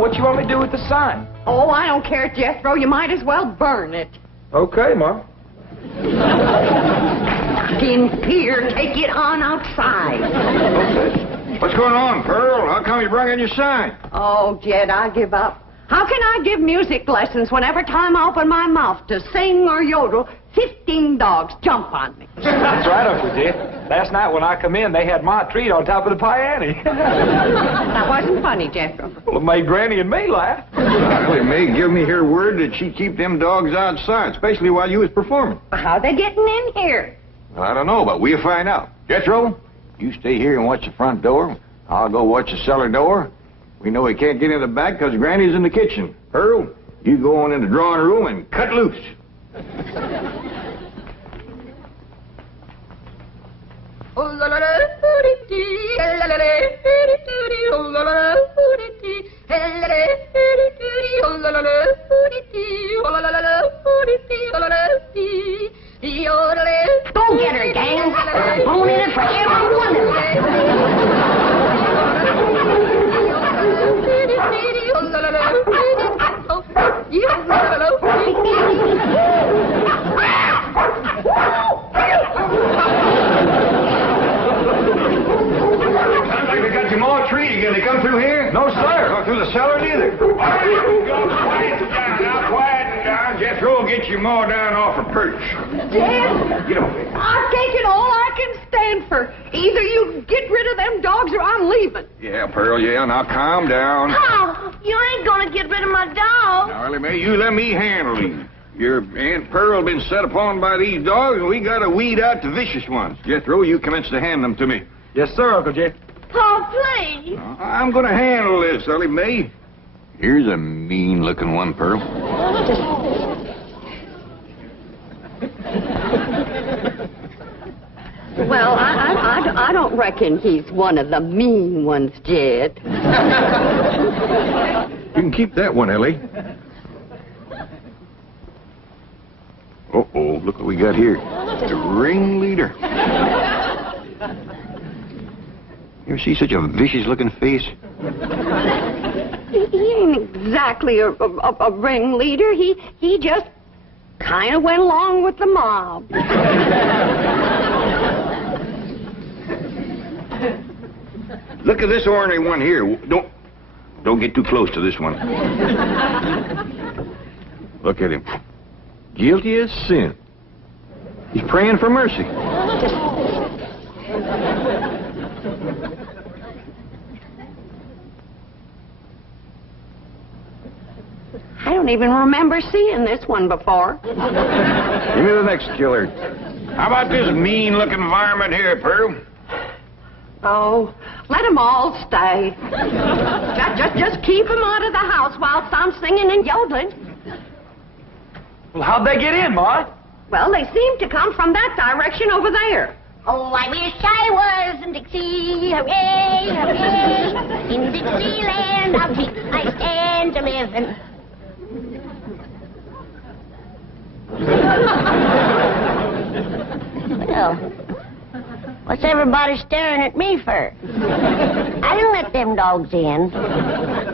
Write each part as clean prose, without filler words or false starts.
what you want me to do with the sign? Oh, I don't care, Jethro. You might as well burn it. Okay, Ma. In here, take it on outside. Okay. What's going on, Pearl? How come you brought in your sign? Oh, Jed, I give up. How can I give music lessons when every time I open my mouth to sing or yodel, 15 dogs jump on me? That's right, Uncle Jed. Last night when I come in, they had my treat on top of the piano. That wasn't funny, Jethro. Well, it made Granny and me laugh. Well, it may give me her word that she'd keep them dogs outside, especially while you was performing. How they getting in here? Well, I don't know, but we'll find out. Jethro, you stay here and watch the front door. I'll go watch the cellar door. We know he can't get in the back because Granny's in the kitchen. Pearl, you go on in the drawing room and cut loose. Go get her, gang. I'm going in it for every one of them. Sounds like they got your more tree again. They come through here? No, sir. Not through the cellar, neither. Quiet down now, quiet down. Jethro will get your more down off her perch. Dad, Get over there. I've taken all I can stand for. Either you get rid of them dogs or I'm leaving. Yeah, Pearl, yeah. Now calm down. Oh, you ain't gonna get rid of my dog. Now, Ellie Mae, you let me handle these. Your Aunt Pearl been set upon by these dogs, and we gotta weed out the vicious ones. Jethro, you commence to hand them to me. Yes, sir, Uncle Jed. Oh, please. I'm gonna handle this, Ellie Mae. Here's a mean-looking one, Pearl. Well, I don't reckon he's one of the mean ones, Jed. You can keep that one, Ellie. Uh-oh, look what we got here. The ringleader. You ever see such a vicious-looking face? He ain't exactly a ringleader. He just kind of went along with the mob. Look at this ornery one here. Don't get too close to this one. Look at him. Guilty as sin. He's praying for mercy. I don't even remember seeing this one before. Give me the next killer. How about this mean-looking varmint here, Pearl? Oh, let them all stay. Just keep them out of the house whilst I'm singing and yodeling. Well, how'd they get in, Ma? Well, they seem to come from that direction over there. Oh, I wish I was in Dixie, hooray, hooray. In Dixieland, I'll take my stand to living. Well, what's everybody staring at me for? I didn't let them dogs in.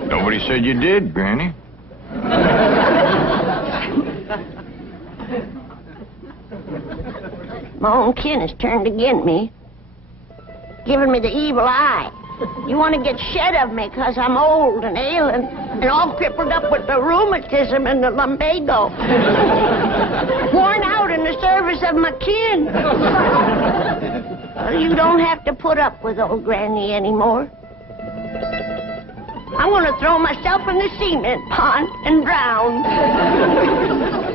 Nobody said you did, Granny. My own kin has turned against me, giving me the evil eye. You want to get shed of me because I'm old and ailing and all crippled up with the rheumatism and the lumbago. Worn out in the service of my kin. Well, you don't have to put up with old Granny anymore. I want to throw myself in the cement pond and drown.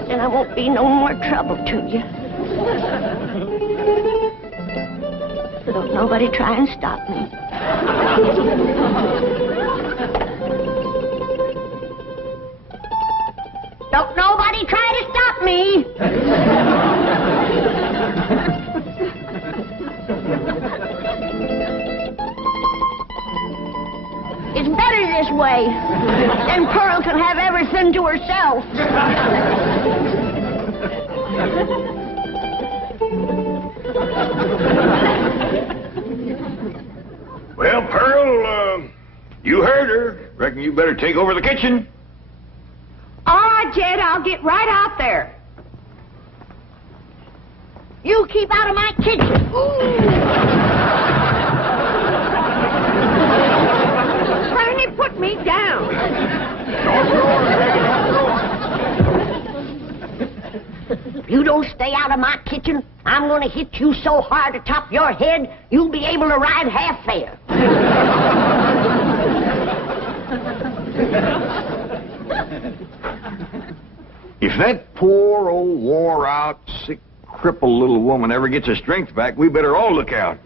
Then I won't be no more trouble to you. Don't nobody try and stop me. Don't nobody try to stop me. It's better this way. Then Pearl can have everything to herself. Well, Pearl, you heard her. Reckon you better take over the kitchen. All right, Jed, I'll get right out there. You keep out of my kitchen. Granny, put me down. Don't throw her, Granny, don't throw her. If you don't stay out of my kitchen, I'm going to hit you so hard atop your head, you'll be able to ride half fare. If that poor old wore-out, sick, crippled little woman ever gets her strength back, we better all look out.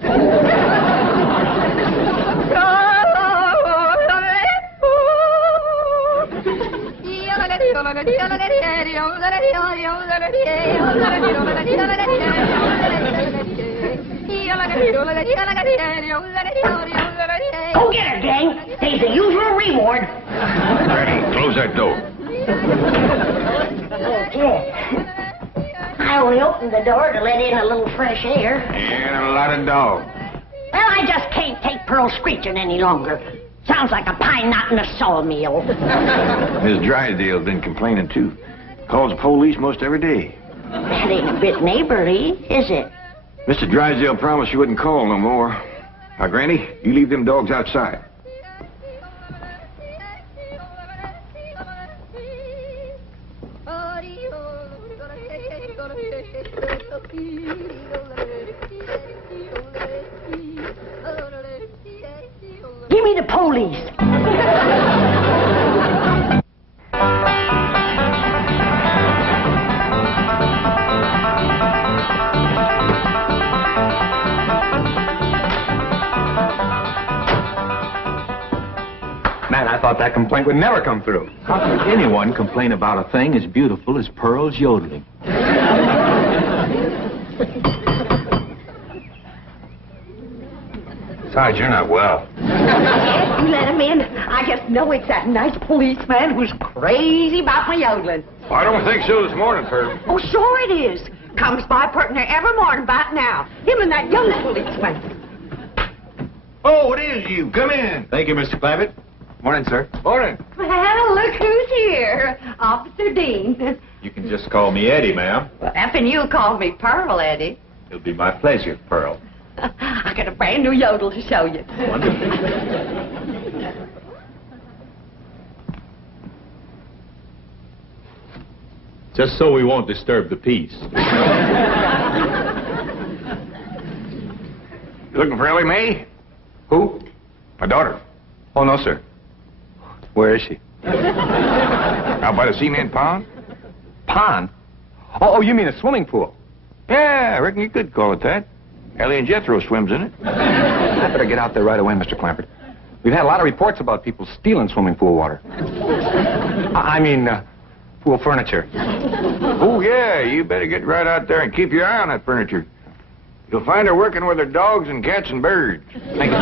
Go get her, gang. There's the usual reward. Granny, close that door. Okay. I only opened the door to let in a little fresh air. And a lot of dogs. Well, I just can't take Pearl screeching any longer. Sounds like a pine knot in a sawmill. Miss Drysdale's been complaining, too. Calls the police most every day. That ain't a bit neighborly, is it? Mr. Drysdale promised she wouldn't call no more. Now, Granny, you leave them dogs outside. Give me the police. Man, I thought that complaint would never come through. How could anyone complain about a thing as beautiful as Pearl's yodeling? Besides, you're not well. You let him in. I just know it's that nice policeman who's crazy about my yodeling. I don't think so this morning, Pearl. Oh, sure it is. Comes by pert near every morning about now. Him and that young policeman. Oh, it is you. Come in. Thank you, Mr. Clampett. Morning, sir. Morning. Well, look who's here. Officer Dean. You can just call me Eddie, ma'am. Well, effing you called me Pearl, Eddie. It'll be my pleasure, Pearl. I got a brand new yodel to show you. Wonderful. Just so we won't disturb the peace. You looking for Ellie Mae? Who? My daughter. Oh, no, sir. Where is she? Out by the cement pond? Pond? Oh, you mean a swimming pool? Yeah, I reckon you could call it that. Ellie and Jethro swims in it. I better get out there right away, Mr. Clampett. We've had a lot of reports about people stealing swimming pool water. I mean, pool furniture. Oh, yeah, you better get right out there and keep your eye on that furniture. You'll find her working with her dogs and cats and birds. Thank you.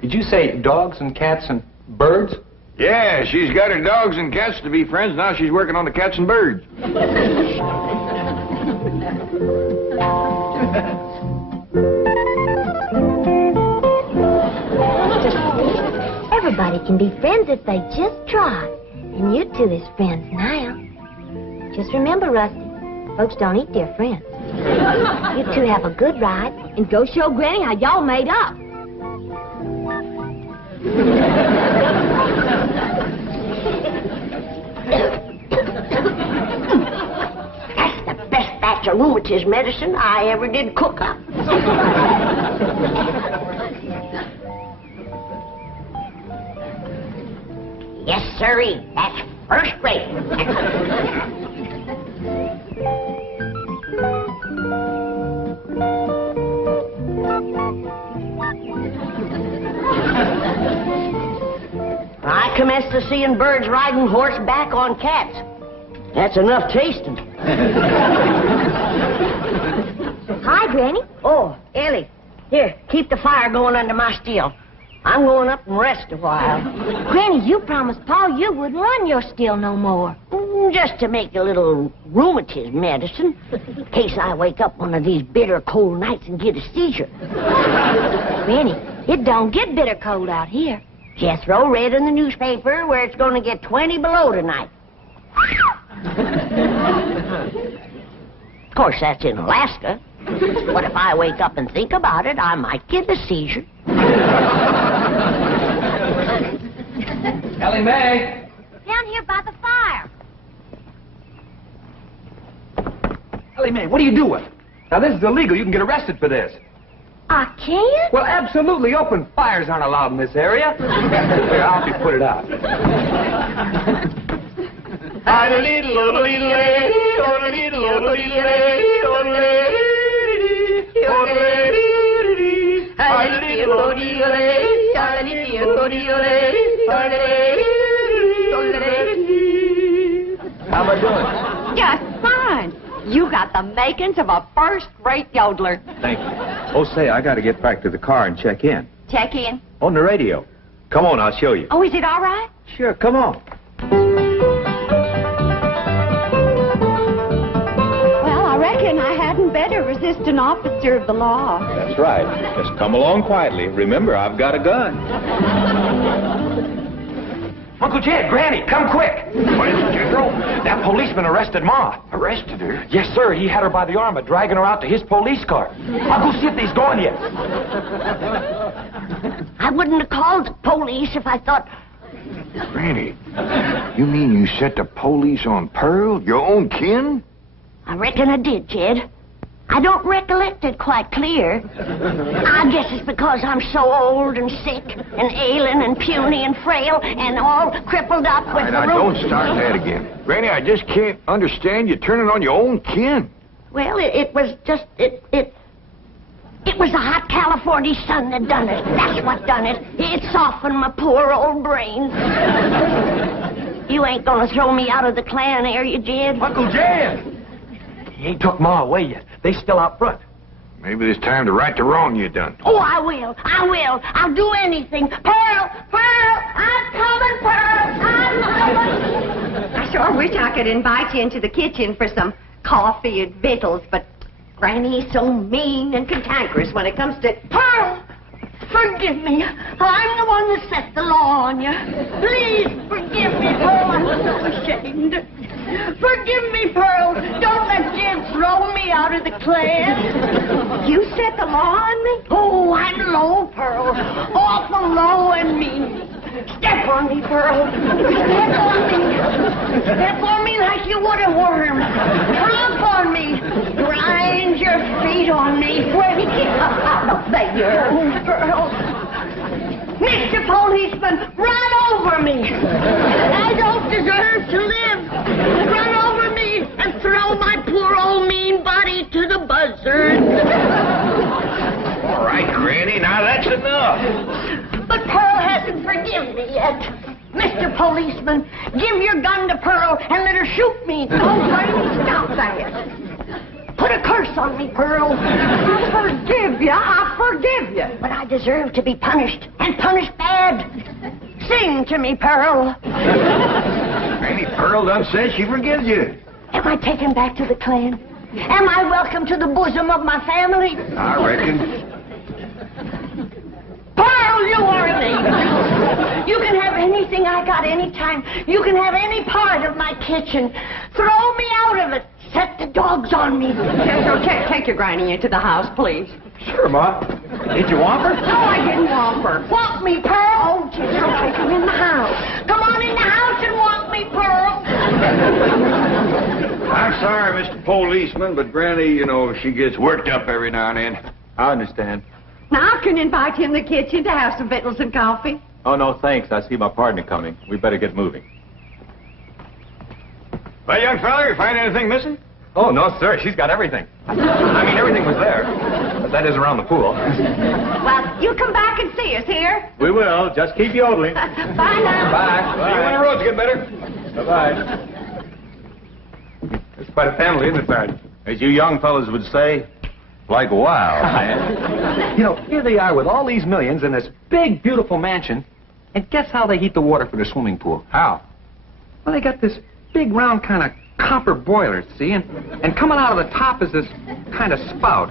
Did you say dogs and cats and birds? Yeah, she's got her dogs and cats to be friends. Now she's working on the cats and birds. Everybody can be friends if they just try. And you two is friends now. Just remember, Rusty, folks don't eat their friends. You two have a good ride and go show Granny how y'all made up. That's the best batch of rheumatism medicine I ever did cook up. Yes, sirree. That's first rate. I commenced to seeing birds riding horseback on cats. That's enough tasting. Hi, Granny. Oh, Ellie, here, keep the fire going under my steel. I'm going up and rest a while. Granny, you promised Pa you wouldn't run your still no more. Just to make a little rheumatism medicine, in case I wake up one of these bitter cold nights and get a seizure. Granny, It don't get bitter cold out here. Jethro read in the newspaper where it's going to get 20 below tonight. Of course, that's in Alaska. But if I wake up and think about it, I might get a seizure. Ellie Mae! Down here by the fire. Ellie Mae, what are you doing? Now, this is illegal. You can get arrested for this. I can't? Well, absolutely. Open fires aren't allowed in this area. Here, I'll help you put it out. How am I doing? Just fine. You got the makings of a first-rate yodeler. Thank you. Oh, say, I got to get back to the car and check in. Check in. On the radio. Come on, I'll show you. Oh, is it all right? Sure, come on. Well, I reckon I hadn't better resist an officer of the law. That's right. Just come along quietly. Remember, I've got a gun. Uncle Jed, Granny, come quick. What is it, Jethro? That policeman arrested Ma. Arrested her? Yes, sir. He had her by the arm and dragging her out to his police car. I'll go see if he's gone yet. I wouldn't have called the police if I thought... Granny, you mean you set the police on Pearl, your own kin? I reckon I did, Jed. I don't recollect it quite clear. I guess it's because I'm so old and sick and ailing and puny and frail and all crippled up with Now, don't start that again. Granny, I just can't understand you turning on your own kin. Well, it was just... It was the hot California sun that done it. That's what done it. It softened my poor old brain. You ain't gonna throw me out of the clan, are you, Jed? Uncle Jed! He ain't took Ma away yet. They still out front. Maybe it's time to right the wrong you done. Oh, I will. I'll do anything. Pearl! I'm coming, Pearl! I'm coming! I sure wish I could invite you into the kitchen for some coffee and victuals, but Granny's so mean and cantankerous when it comes to... Pearl! Forgive me. I'm the one that set the law on you. Please forgive me, Pearl. I'm so ashamed. Forgive me, Pearl. Don't let Jim throw me out of the clan. You set the law on me? Oh, I'm low, Pearl. Awful low and mean. Step on me, Pearl. Step on me. Step on me like you would a worm. Trump on me. Grind your feet on me. There, Pearl. Mr. Policeman, run over me. I don't deserve to live. Run over me and throw my poor old mean body to the buzzard. All right, Granny, now that's enough. But Pearl hasn't forgiven me yet. Mr. Policeman, give your gun to Pearl and let her shoot me. Oh, Granny, stop that. Put a curse on me, Pearl. I forgive you. But I deserve to be punished, and punished bad. Sing to me, Pearl. Granny, Pearl done said she forgives you. Am I taken back to the clan? Am I welcome to the bosom of my family? I reckon. Pearl, you are an angel. You can have anything I got anytime. You can have any part of my kitchen. Throw me out of it. Set the dogs on me. Take your Granny into the house, please. Sure, Ma. Did you want her? No, I didn't want her. Want me, Pearl? Oh, Jethro, take her in the house. Come on in the house and want me, Pearl. I'm sorry, Mr. Policeman, but Granny, you know, she gets worked up every now and then. I understand. Now, I can invite you in the kitchen to have some victuals and coffee. Oh, no, thanks. I see my partner coming. We better get moving. Well, young fella, you find anything missing? Oh, no, sir. She's got everything. I mean, everything was there. But that is around the pool. Well, you come back and see us here. We will. Just keep yodeling. Bye now. Bye. See you when the roads get better. Bye-bye. It's quite a family, isn't it, Barrett? As you young fellas would say, like wow. You know, here they are with all these millions in this big, beautiful mansion. And guess how they heat the water for their swimming pool? How? Well, they got this big, round kind of copper boiler, see? And coming out of the top is this kind of spout.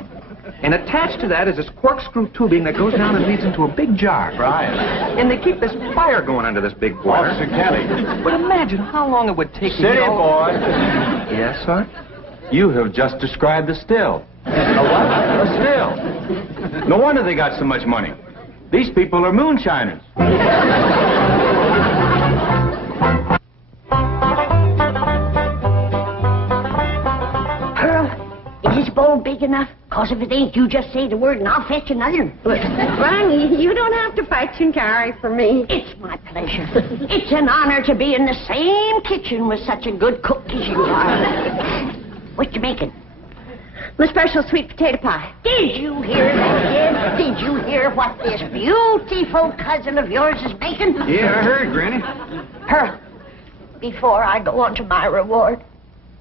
And attached to that is this corkscrew tubing that goes down and leads into a big jar. Right. And they keep this fire going under this big boiler. Officer Kelly. But imagine how long it would take to City get all... boy. Yes, sir? You have just described the still. A what? A still. No wonder they got so much money. These people are moonshiners. Pearl, is this bowl big enough? Because if it ain't, you just say the word and I'll fetch another. Granny, you don't have to fetch and carry for me. It's my pleasure. It's an honor to be in the same kitchen with such a good cook as you are. What you making? My special sweet potato pie. Did you hear that, kid? Did you hear what this beautiful cousin of yours is making? Yeah, I heard, Granny. Pearl, before I go on to my reward,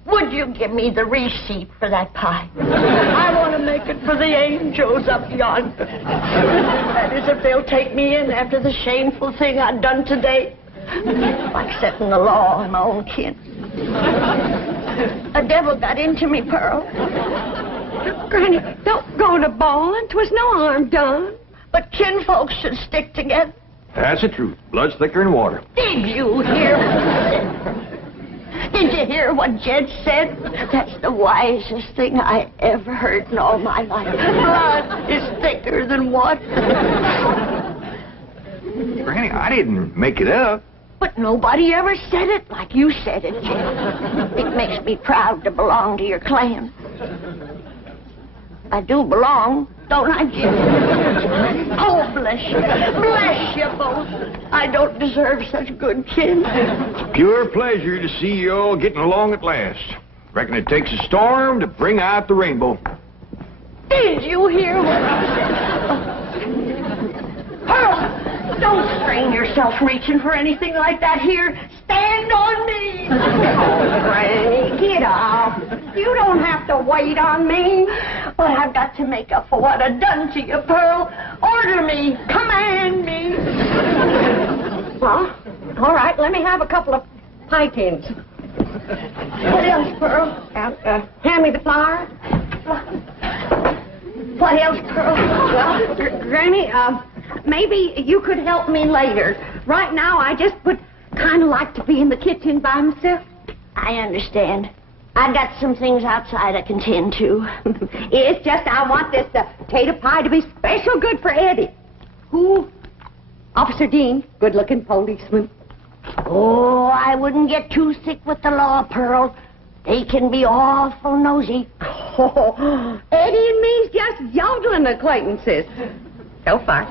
would you give me the receipt for that pie? I want to make it for the angels up yonder. That is, if they'll take me in after the shameful thing I've done today. Like setting the law on my own kin. A devil got into me, Pearl. Granny, don't go to bawling. 'Twas no harm done. But kinfolks should stick together. That's the truth. Blood's thicker than water. Did you hear what he said? Did you hear what Jed said? That's the wisest thing I ever heard in all my life. Blood is thicker than water. Granny, I didn't make it up. But nobody ever said it like you said it, Jed. It makes me proud to belong to your clan. I do belong, don't I, Jed? Oh, bless you. Bless you both. I don't deserve such good kin. Pure pleasure to see you all getting along at last. Reckon it takes a storm to bring out the rainbow. Did you hear what I said? Pearl, don't strain yourself reaching for anything like that here. Stand on me. Granny, get up. You don't have to wait on me. But I've got to make up for what I've done to you, Pearl. Order me. Command me. Well, all right, let me have a couple of pie tins. What else, Pearl? Hand me the flour. What else, Pearl? Well, Granny, maybe you could help me later. Right now, I just would kind of like to be in the kitchen by myself. I understand. I've got some things outside I can tend to. It's just I want this potato pie to be special good for Eddie. Who? Officer Dean, good-looking policeman. Oh, I wouldn't get too thick with the law, Pearl. They can be awful nosy. Oh, Eddie and me's just yodeling acquaintances. So far.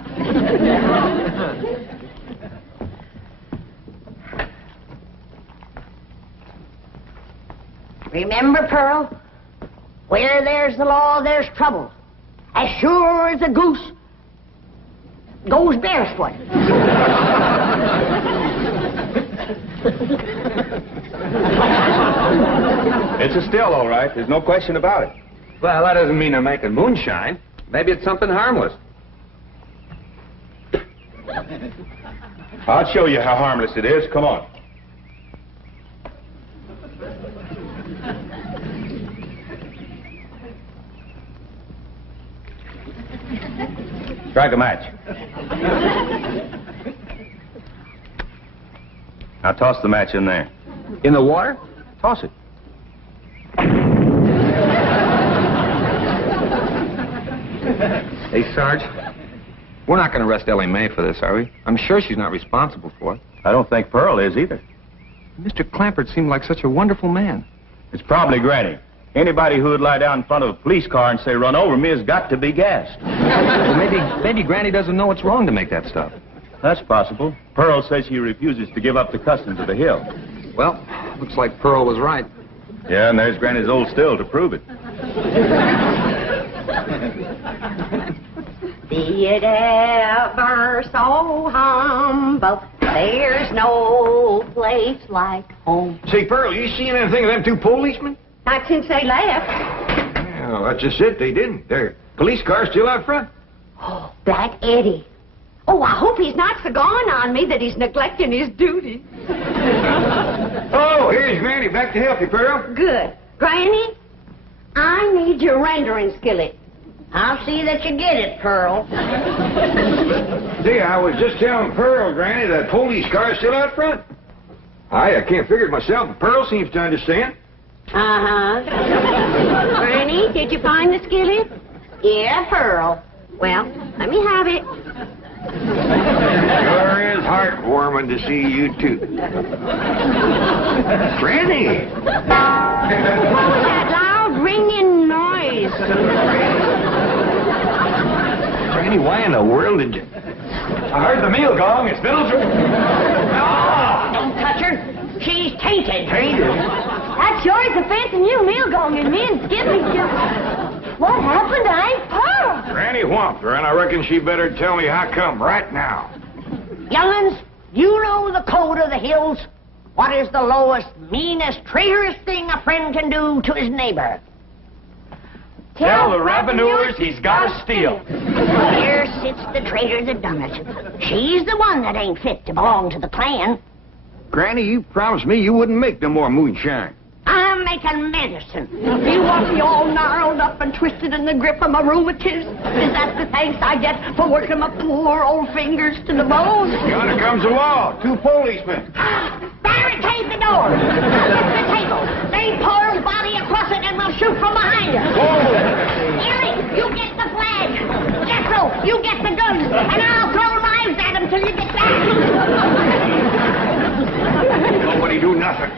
Remember, Pearl, where there's the law, there's trouble. As sure as a goose goes barefoot. It's a still, all right. There's no question about it. Well, that doesn't mean they're making moonshine. Maybe it's something harmless. I'll show you how harmless it is. Come on. Strike a match. Now toss the match in there. In the water? Toss it. Hey, Sarge, we're not going to arrest Ellie Mae for this, are we? I'm sure she's not responsible for it. I don't think Pearl is either. Mr. Clampert seemed like such a wonderful man. It's probably Granny. Anybody who would lie down in front of a police car and say, "Run over me," has got to be gassed. Well, maybe Granny doesn't know it's wrong to make that stuff. That's possible. Pearl says she refuses to give up the customs of the hill. Well, looks like Pearl was right. Yeah, and there's Granny's old still to prove it. Be it ever so humble, there's no place like home. Say, Pearl, you seen anything of them two policemen? Not since they left. Well, that's just it. They didn't. Their police car's still out front. Oh, that Eddie. Oh, I hope he's not so gone on me that he's neglecting his duty. Oh, here's Granny. Back to help you, Pearl. Good. Granny, I need your rendering skillet. I'll see that you get it, Pearl. See, I was just telling Pearl, Granny, that police car's still out front. I can't figure it myself, but Pearl seems to understand. Uh-huh. Granny, did you find the skillet? Yeah, Pearl. Well, let me have it. Sure is heartwarming to see you two. Granny! What was that loud ringing noise? Granny, why in the world did you... I heard the meal gong. It's Middleton. Don't touch her. She's tainted. Tainted? That's yours, the fancy new meal going, and me and Skippy just... What happened to Aunt Pearl? Granny whomped her, and I reckon she better tell me how come right now. Young'uns, you know the code of the hills. What is the lowest, meanest, traitorous thing a friend can do to his neighbor? Tell the revenuers he's got to steal. Here sits the traitor that done it. She's the one that ain't fit to belong to the clan. Granny, you promised me you wouldn't make no more moonshine. I'm making medicine. You want me all gnarled up and twisted in the grip of my rheumatism? Is that the thanks I get for working my poor old fingers to the bone? Yonder comes the law. 2 policemen. Barricade the door. Get the table. Lay Pearl's body across it and we'll shoot from behind her. Ellie, you get the flag. Jethro, you get the guns. And I'll throw knives at him till you get back. Nobody do nothing.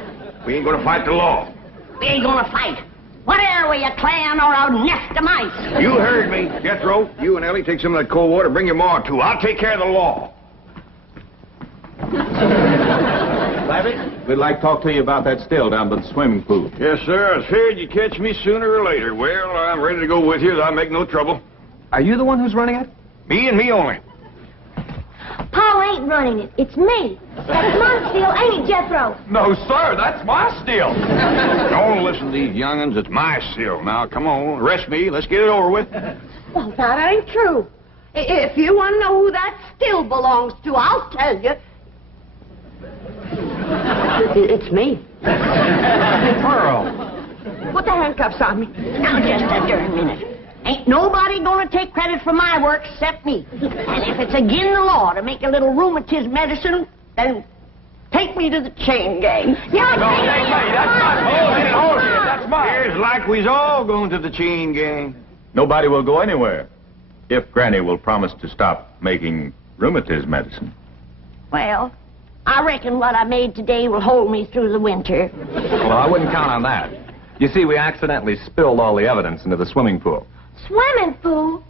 We ain't gonna fight the law. We ain't gonna fight. What are we, a clan or a nest of mice? You heard me. Jethro, you and Ellie take some of that cold water. Bring your ma, too. I'll take care of the law. Labby, we'd like to talk to you about that still down by the swimming pool. Yes, sir. I was feared you'd catch me sooner or later. Well, I'm ready to go with you. I'll make no trouble. Are you the one who's running it? Me and me only. Paul ain't running it. It's me. That's my steal, ain't it, Jethro? No, sir, that's my still. Don't listen to these young'uns. It's my still. Now, come on. Arrest me. Let's get it over with. Well, that ain't true. If you want to know who that still belongs to, I'll tell you. It's me. Pearl. Put the handcuffs on me. Now, just a darn minute. Ain't nobody gonna take credit for my work except me. And if it's agin the law to make a little rheumatism medicine, then take me to the chain gang. Yeah, No, that's mine. That's mine. Hold it. That's mine. Here's like we's all going to the chain gang. Nobody will go anywhere if Granny will promise to stop making rheumatism medicine. Well, I reckon what I made today will hold me through the winter. Well, I wouldn't count on that. You see, we accidentally spilled all the evidence into the swimming pool. Swimming pool?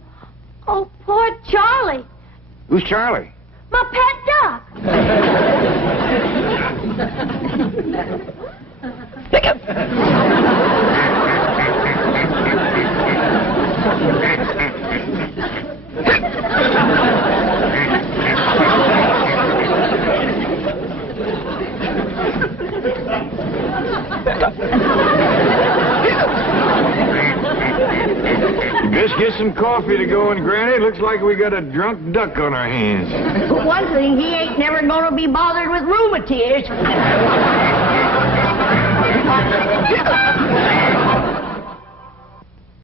Oh, poor Charlie. Who's Charlie? My pet duck. Just get some coffee to go in, Granny. Looks like we got a drunk duck on our hands. For one thing, he ain't never gonna be bothered with rheumatiz.